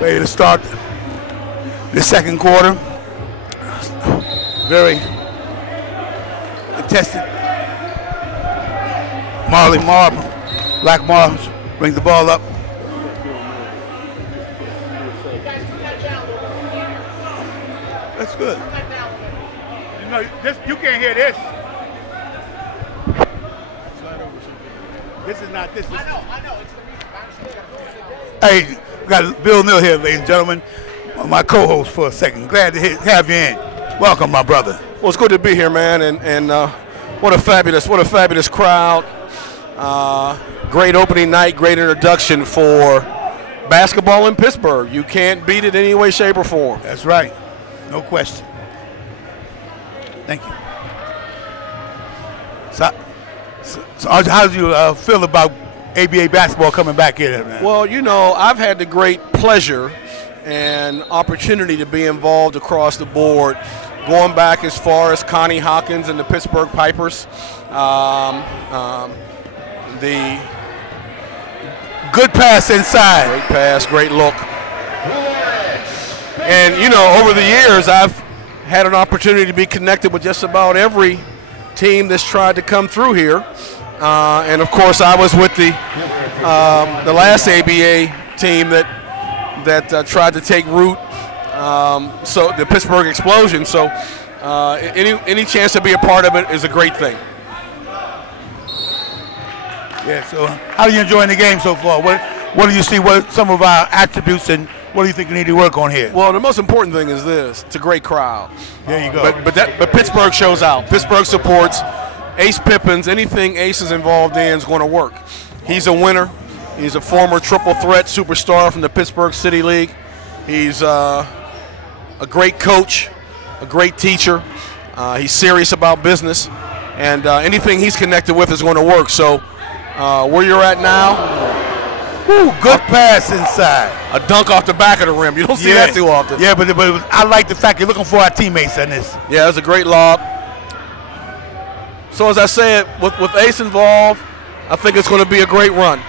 Ready to start the second quarter. Very contested. Black Mar brings the ball up. That's good. You know, you can't hear this. This is not this. I know. Hey, we got Bill Neal here, ladies and gentlemen. My co-host for a second. Glad to have you in. Welcome, my brother. Well, it's good to be here, man, and what a fabulous crowd. Great opening night, great introduction for basketball in Pittsburgh. You can't beat it any way, shape, or form. That's right. No question. Thank you. So how do you feel about ABA basketball coming back here, man? Well, you know, I've had the great pleasure and opportunity to be involved across the board, going back as far as Connie Hawkins and the Pittsburgh Pipers. The good pass inside. Great pass, great look. And, you know, over the years, I've had an opportunity to be connected with just about every team that's tried to come through here. And, of course, I was with the last ABA team that tried to take root, so the Pittsburgh Explosion. So any chance to be a part of it is a great thing. Yeah, so how are you enjoying the game so far? What do you see, what some of our attributes, and what do you think we need to work on here? Well, the most important thing is this. It's a great crowd. There you go. But Pittsburgh shows out. Pittsburgh supports. Ace Pippins, anything Ace is involved in is going to work. He's a winner. He's a former triple threat superstar from the Pittsburgh City League. He's a great coach, a great teacher. He's serious about business. And anything he's connected with is going to work. So where you're at now, good pass inside. A dunk off the back of the rim. You don't see that too often. Yeah, but I like the fact you're looking for our teammates in this. Yeah, it's a great lob. So as I said, with Ace involved, I think it's going to be a great run.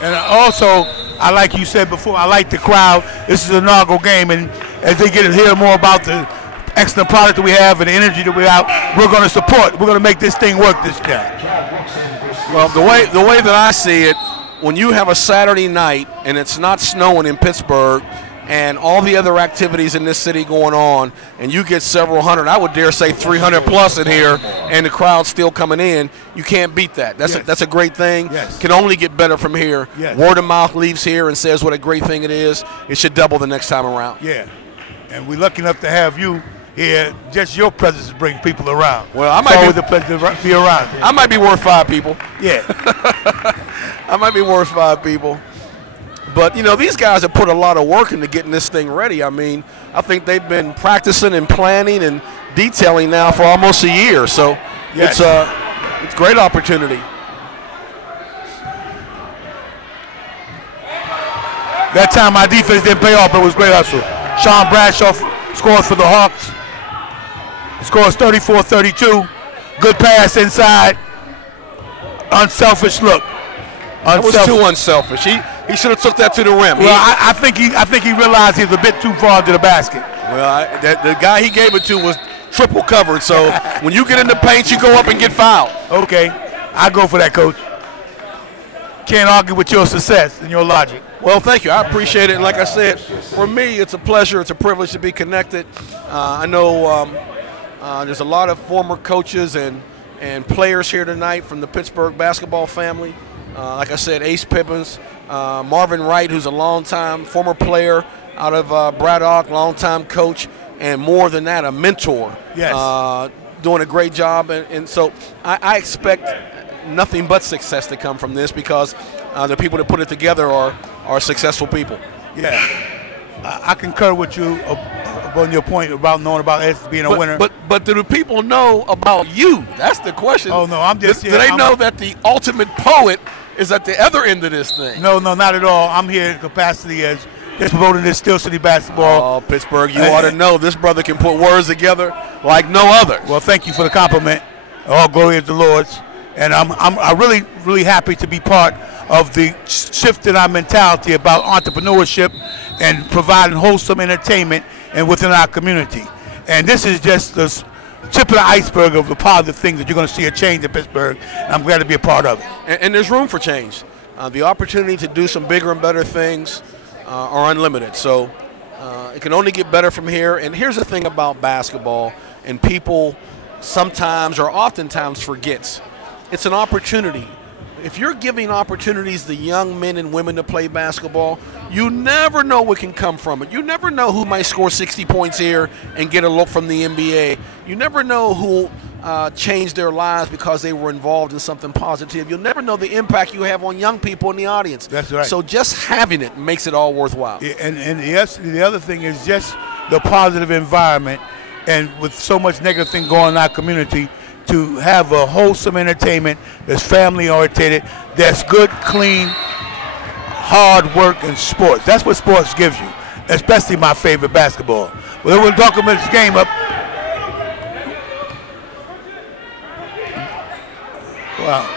And also, I like you said before, I like the crowd. This is an inaugural game, and as they get to hear more about the excellent product that we have and the energy that we have, we're going to support. We're going to make this thing work this time. Well, the way that I see it, when you have a Saturday night and it's not snowing in Pittsburgh and all the other activities in this city going on, and you get several hundred, I would dare say 300 plus in here, and the crowd's still coming in, you can't beat that. That's a great thing. Yes. Can only get better from here. Yes. Word of mouth leaves here and says what a great thing it is. It should double the next time around. Yeah, and we're lucky enough to have you here. Just your presence brings people around. Well, I might be a pleasure to be around. I might be worth 5 people. Yeah. I might be worth 5 people. But, you know, these guys have put a lot of work into getting this thing ready. I mean, I think they've been practicing and planning and detailing now for almost a year. So it's a great opportunity. That time my defense didn't pay off, but it was great hustle. Sean Bradshaw scores for the Hawks. Scores 34-32. Good pass inside. Unselfish look. That was too unselfish. He should have took that to the rim. Well, I think he realized he was a bit too far to the basket. Well, the guy he gave it to was triple covered. So when you get in the paint, you go up and get fouled. Okay, I go for that, Coach. Can't argue with your success and your logic. Well, thank you. I appreciate it. And like I said, for me, it's a pleasure. It's a privilege to be connected. I know there's a lot of former coaches and players here tonight from the Pittsburgh basketball family. Like I said, Ace Pippins, Marvin Wright, who's a longtime former player out of Braddock, longtime coach, and more than that, a mentor. Yes. Doing a great job. And so I expect nothing but success to come from this because the people that put it together are successful people. Yeah. I concur with you on your point about knowing about Ace being a winner. But do the people know about you? That's the question. Oh, no, I'm just Do they know that the ultimate poet is at the other end of this thing? No, not at all. I'm here in capacity as just promoting this Steel City basketball. Oh, Pittsburgh, you ought to know this brother can put words together like no other. Well, thank you for the compliment. All glory is the Lord's. And I'm really, really happy to be part of the shift in our mentality about entrepreneurship and providing wholesome entertainment and within our community. And this is just the tip of the iceberg of the positive things that you're going to see a change in Pittsburgh. And I'm glad to be a part of it. And there's room for change. The opportunity to do some bigger and better things are unlimited. So it can only get better from here. And here's the thing about basketball, and people sometimes or oftentimes forgets. It's an opportunity. If you're giving opportunities to young men and women to play basketball, you never know what can come from it. You never know who might score 60 points here and get a look from the NBA. You never know who changed their lives because they were involved in something positive. You'll never know the impact you have on young people in the audience. That's right. So just having it makes it all worthwhile. Yeah, and yes, the other thing is just the positive environment, and with so much negative thing going on in our community, to have a wholesome entertainment that's family oriented, that's good, clean, hard work and sports. That's what sports gives you, especially my favorite, basketball. Well, we'll talk about this game up. Wow.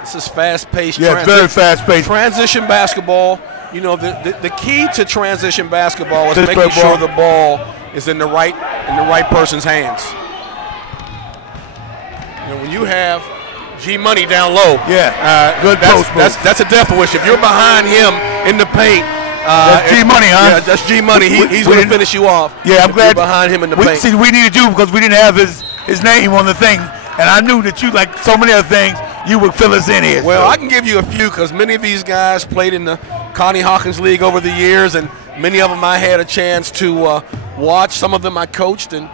This is fast-paced. Yeah, very fast-paced. Transition basketball. You know, the key to transition basketball is making sure the ball is in the right person's hands. You know, when you have G Money down low, good post move. That's a death wish. If you're behind him in the paint, that's G Money, huh? Yeah, that's G Money. He's going to finish you off. Yeah, I'm glad you're behind him in the paint. See, we need to do because we didn't have his name on the thing, and I knew that you, like so many other things, you would fill us in here. Well, so I can give you a few because many of these guys played in the Connie Hawkins League over the years, and many of them I had a chance to watch. Some of them I coached, and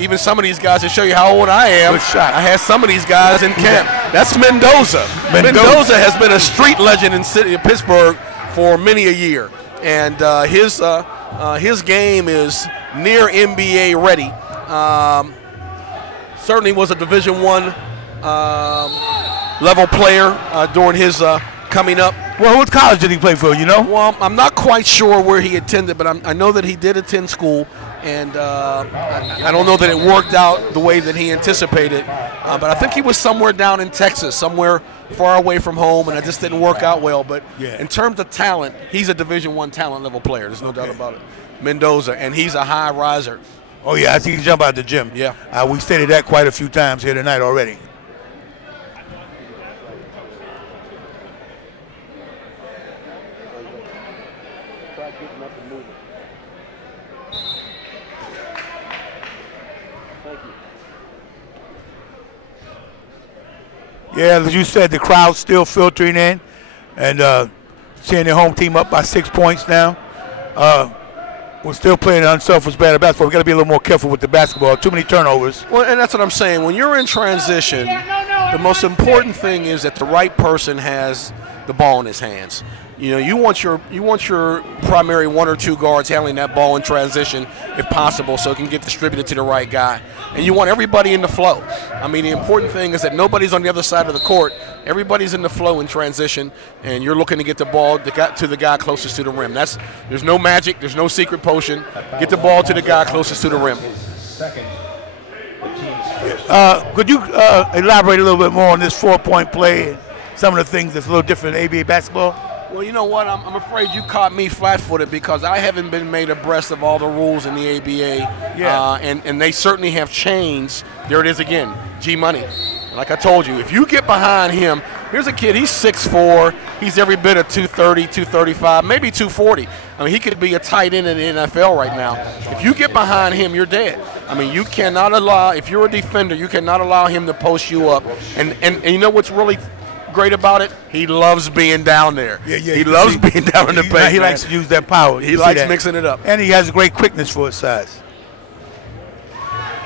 even some of these guys, to show you how old I am, I had some of these guys in camp. That's Mendoza. Mendoza has been a street legend in city of Pittsburgh for many a year, and his game is near NBA ready. Certainly was a Division I level player during his coming up. Well, what college did he play for, you know? Well, I'm not quite sure where he attended, but I know that he did attend school, and I don't know that it worked out the way that he anticipated, but I think he was somewhere down in Texas, somewhere far away from home, and it just didn't work out well. But in terms of talent, he's a Division I talent level player. There's no doubt about it. Mendoza, and he's a high riser. Oh, yeah, I see you jump out the gym. Yeah. We stated that quite a few times here tonight already. Yeah, as you said, the crowd's still filtering in, and seeing their home team up by 6 points now. We're still playing unselfish bad basketball. We've got to be a little more careful with the basketball. Too many turnovers. Well, and that's what I'm saying. When you're in transition, the most important thing is that the right person has the ball in his hands. You know, you want your primary one or two guards handling that ball in transition if possible, so it can get distributed to the right guy. And you want everybody in the flow. I mean, the important thing is that nobody's on the other side of the court. Everybody's in the flow in transition, and you're looking to get the ball to the guy closest to the rim. There's no magic. There's no secret potion. Get the ball to the guy closest to the rim. Could you elaborate a little bit more on this 4-point play and some of the things that's a little different in ABA basketball? Well, you know what? I'm afraid you caught me flat-footed because I haven't been made abreast of all the rules in the ABA. Yeah. And they certainly have changed. There it is again, G Money. Like I told you, if you get behind him, here's a kid, he's 6'4", he's every bit of 230, 235, maybe 240. I mean, he could be a tight end in the NFL right now. If you get behind him, you're dead. I mean, you cannot allow, if you're a defender, you cannot allow him to post you up. And you know what's really great about it? He loves being down there. Yeah, he loves being down in the paint. He likes to use that power. He likes mixing it up. And he has great quickness for his size.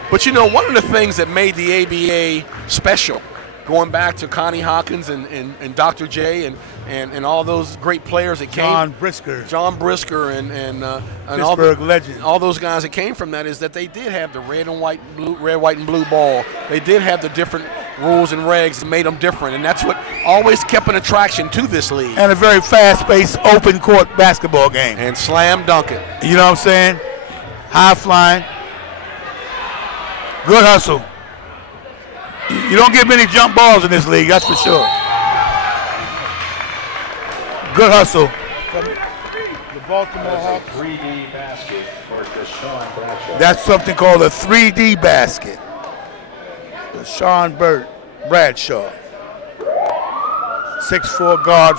But you know, one of the things that made the ABA special, going back to Connie Hawkins and Dr. J and all those great players that came. John Brisker and Pittsburgh legend. All those guys that came from that is that they did have the red, white, and blue ball. They did have the different rules and regs that made them different, and that's what always kept an attraction to this league. And a very fast-paced, open-court basketball game. And slam dunk it. You know what I'm saying? High flying. Good hustle. You don't get many jump balls in this league, that's for sure. Good hustle. The Baltimore Hawks. 3D basket for Deshaun Bradshaw. That's something called a 3D basket. Deshaun Bradshaw. 6'4" guard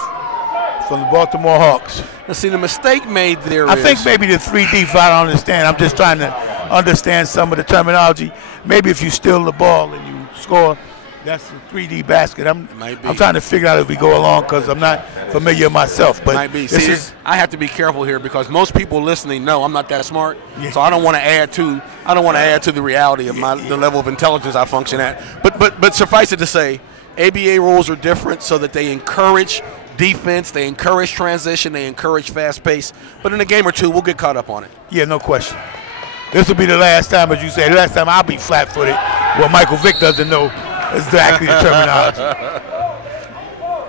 from the Baltimore Hawks. Now, see, the mistake made there I think maybe the 3D, if I don't understand. I'm just trying to understand some of the terminology. Maybe if you steal the ball and you score, that's a 3D basket. I'm trying to figure out as we go along because I'm not familiar myself. But might be. This See, is, I have to be careful here because most people listening know I'm not that smart, so I don't want to add to the reality of the level of intelligence I function at. But suffice it to say, ABA rules are different so that they encourage defense, they encourage transition, they encourage fast pace. But in a game or two, we'll get caught up on it. Yeah, no question. This will be the last time, as you say, the last time I'll be flat-footed. Well, Michael Vick doesn't know exactly the terminology.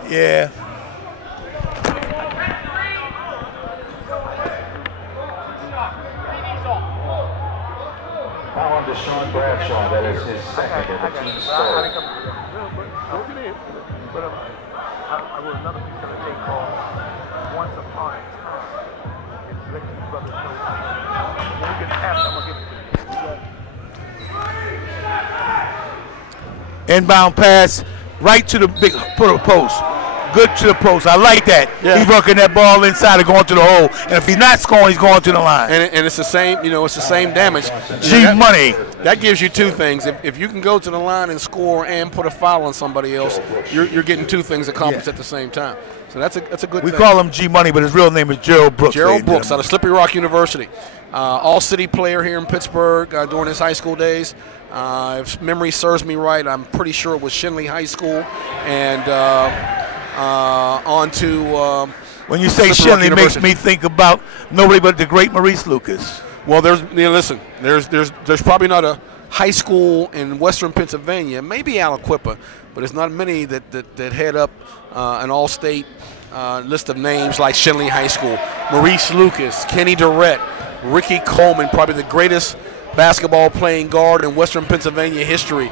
Yeah. Foul on Deshaun Bradshaw. That is his second and the team's third. I was another piece of the thing called Once Upon a Time. It's Ricky's brother show. When we get past, I'm going to give it to you. Inbound pass right to the big post. Good to the post. I like that. Yeah. He's working that ball inside and going to the hole. And if he's not scoring, he's going to the line. And it's the same, it's the same damage. G-Money. That gives you two things. If you can go to the line and score and put a foul on somebody else, you're getting two things accomplished at the same time. So that's a good thing. We call him G-Money, but his real name is Gerald Brooks. Gerald Brooks out of Slippery Rock University. All-city player here in Pittsburgh during his high school days. If memory serves me right, I'm pretty sure it was Shinley High School and on to when you say Shinley, it makes me think about nobody but the great Maurice Lucas. Well, listen, there's probably not a high school in Western Pennsylvania, maybe Aliquippa, but there's not many that head up an all-state list of names like Shinley High School. Maurice Lucas, Kenny Durrett, Ricky Coleman, probably the greatest basketball playing guard in Western Pennsylvania history.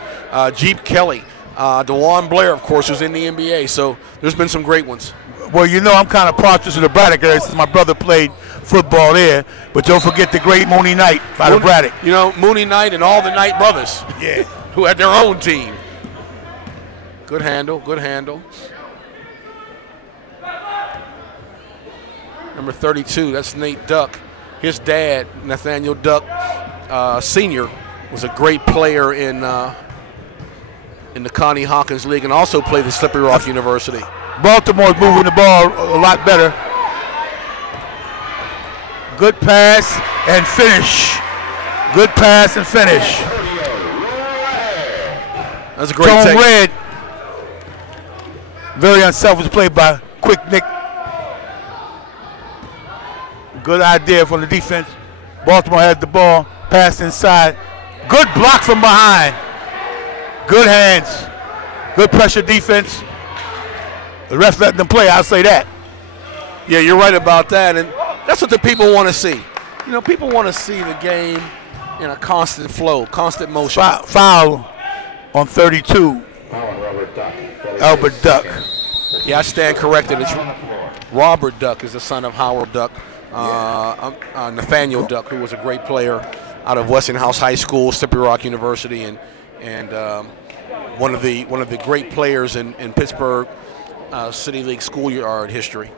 Jeep Kelly, DeJuan Blair, of course, who's in the NBA. So there's been some great ones. Well, I'm kind of partial to the Braddock area since my brother played football there. But don't forget the great Mooney Knight out of Braddock. Mooney Knight and all the Knight brothers. Yeah. Who had their own team. Good handle, good handle. Number 32, that's Nate Duck. His dad, Nathaniel Duck, Sr., was a great player in the Connie Hawkins League and also played at Slippery Rock University. Baltimore's moving the ball a lot better. Good pass and finish. Good pass and finish. That's a great Tone take. Red. Very unselfish play by Quick Nick. Good idea from the defense. Baltimore had the ball. Pass inside. Good block from behind. Good hands. Good pressure defense. The ref let them play, I'll say that. Yeah, you're right about that, and that's what the people want to see. People want to see the game in a constant flow, constant motion. Foul on 32. Albert Duck. Yeah, I stand corrected. It's Robert Duck is the son of Howard Duck. Nathaniel Duck, who was a great player out of Westinghouse High School, Slippery Rock University, and one of the great players in Pittsburgh City League schoolyard history.